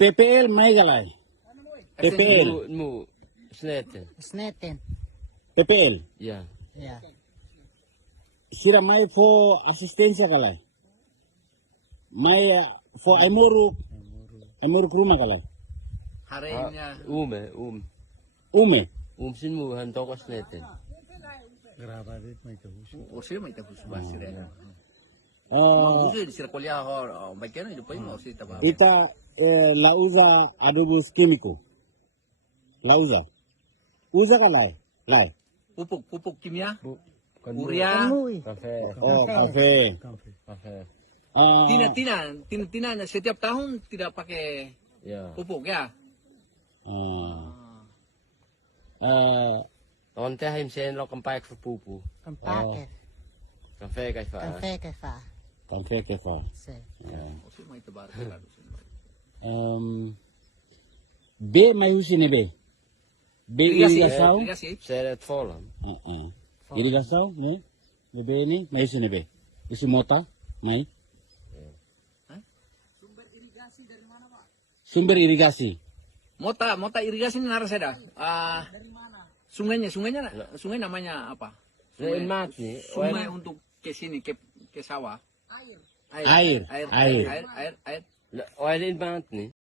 PPL may galay. PPL. Mu sneten. Sneten. PPL. Ja. Ya. Sira may for asistencia galay. May for Aimuru kuruma galay. Harinya. Ume. Ume. Sin mu han toko sneten. Usir may tapos ba sila. Uh, Usir sila kuliah ho, bagian itu pa yung usir taba. ita la usa adobos químico. La usa. Usa galay. Lai. Pupuk kimia. Kan Urea. Kamuy. Kafe. Oh, kafe. Kafe. Tina setiap tahun tidak pakai Ya. pupuk ya. Tahun teh him sen lo kampai ke pupu. Kampake. Kafe kai fa. Kafe kefa. Kafe kefa. Se. Usir may tabar. B may usine B. B irigação. Seret folam. Irigação, né? B ini may usine B. Isi mota, may. Sumber irigasi. Mota irigasi ini naraseda. Dari mana? Sungai namanya apa? Sungai mati. Sungai untuk ke sini ke sawah. Air. Air. Oil in mati.